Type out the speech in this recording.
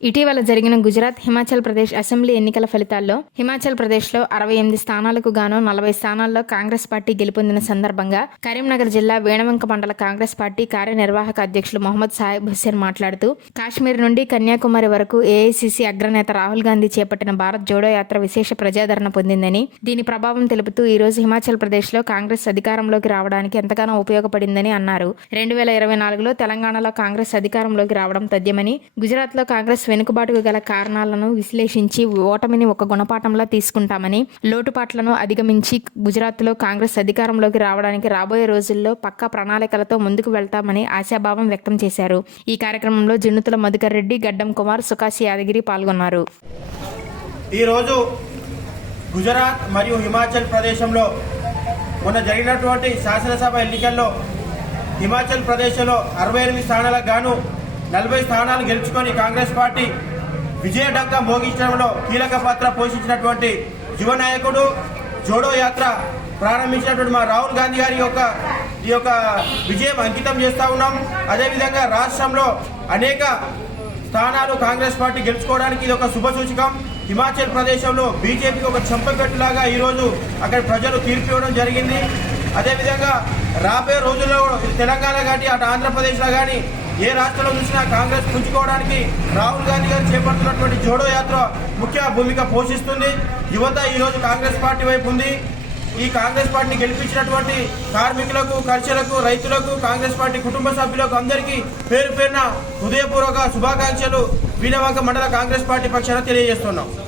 ఇటీవల జరిగిన గుజరాత్ హిమాచల్ ప్రదేశ్ అసెంబ్లీ ఎన్నికల ఫలితాల్లో హిమాచల్ ప్రదేశ్లో అరవై ఎనిమిది స్థానాలకు గాను నలభై స్థానాల్లో కాంగ్రెస్ పార్టీ గెలుపొందిన సందర్భంగా కరీంనగర్ జిల్లా వేణవంక మండల కాంగ్రెస్ పార్టీ కార్యనిర్వాహక అధ్యక్షులు మొహమ్మద్ సాహిబ్ హుస్సేన్ మాట్లాడుతూ కాశ్మీర్ నుండి కన్యాకుమారి వరకు ఏఐసిసి అగ్రనేత రాహుల్ గాంధీ చేపట్టిన భారత్ జోడో యాత్ర విశేష ప్రజాదరణ పొందిందని దీని ప్రభావం తెలుపుతూ ఈ రోజు హిమాచల్ ప్రదేశ్లో కాంగ్రెస్ అధికారంలోకి రావడానికి ఎంతగానో ఉపయోగపడిందని అన్నారు. రెండు వేల ఇరవై నాలుగులో తెలంగాణలో కాంగ్రెస్ అధికారంలోకి రావడం తథ్యమని గుజరాత్లో కాంగ్రెస్ వెనుకబాటుకు గల కారణాలను విశ్లేషించి ఓటమిని ఒక గుణపాఠంలా తీసుకుంటామని లోటుపాట్లను అధిగమించి గుజరాత్లో కాంగ్రెస్ అధికారంలోకి రావడానికి రాబోయే రోజుల్లో పక్కా ప్రణాళికలతో ముందుకు వెళ్తామని ఆశాభావం వ్యక్తం చేశారు. ఈ కార్యక్రమంలో జున్నుతుల మధుకర్ రెడ్డి గడ్డం కుమార్ సుకాశి యాదగిరి పాల్గొన్నారు. ఈరోజు గుజరాత్ మరియు హిమాచల్ ప్రదేశంలో మొన్న జరిగినటువంటి శాసనసభ ఎన్నికల్లో హిమాచల్ ప్రదేశ్లో అరవై ఎనిమిది స్థానాలకు గాను నలభై స్థానాలు గెలుచుకొని కాంగ్రెస్ పార్టీ విజయడంక మోగించడంలో కీలక పాత్ర పోషించినటువంటి యువ నాయకుడు జోడో యాత్ర ప్రారంభించినటువంటి మా రాహుల్ గాంధీ గారి యొక్క ఈ యొక్క విజయం అంకితం చేస్తూ ఉన్నాం. అదేవిధంగా రాష్ట్రంలో అనేక స్థానాలు కాంగ్రెస్ పార్టీ గెలుచుకోవడానికి ఇది ఒక శుభ సూచకం. హిమాచల్ ప్రదేశ్లో బీజేపీకి ఒక చెంపపెట్టులాగా ఈరోజు అక్కడ ప్రజలు తీర్పు ఇవ్వడం జరిగింది. అదేవిధంగా రాబోయే రోజుల్లో తెలంగాణ కానీ అటు ఆంధ్రప్రదేశ్లో కానీ ఏ రాష్ట్రంలో చూసినా కాంగ్రెస్ పుంజుకోవడానికి రాహుల్ గాంధీ గారు చేపడుతున్నటువంటి జోడో యాత్ర ముఖ్య భూమిక పోషిస్తుంది. యువత ఈరోజు కాంగ్రెస్ పార్టీ వైపు ఉంది. ఈ కాంగ్రెస్ పార్టీని గెలిపించినటువంటి కార్మికులకు కర్షలకు రైతులకు కాంగ్రెస్ పార్టీ కుటుంబ సభ్యులకు అందరికీ పేరు పేరున హృదయపూర్వక శుభాకాంక్షలు. వీణవంక మండల కాంగ్రెస్ పార్టీ పక్షాన తెలియజేస్తున్నాం.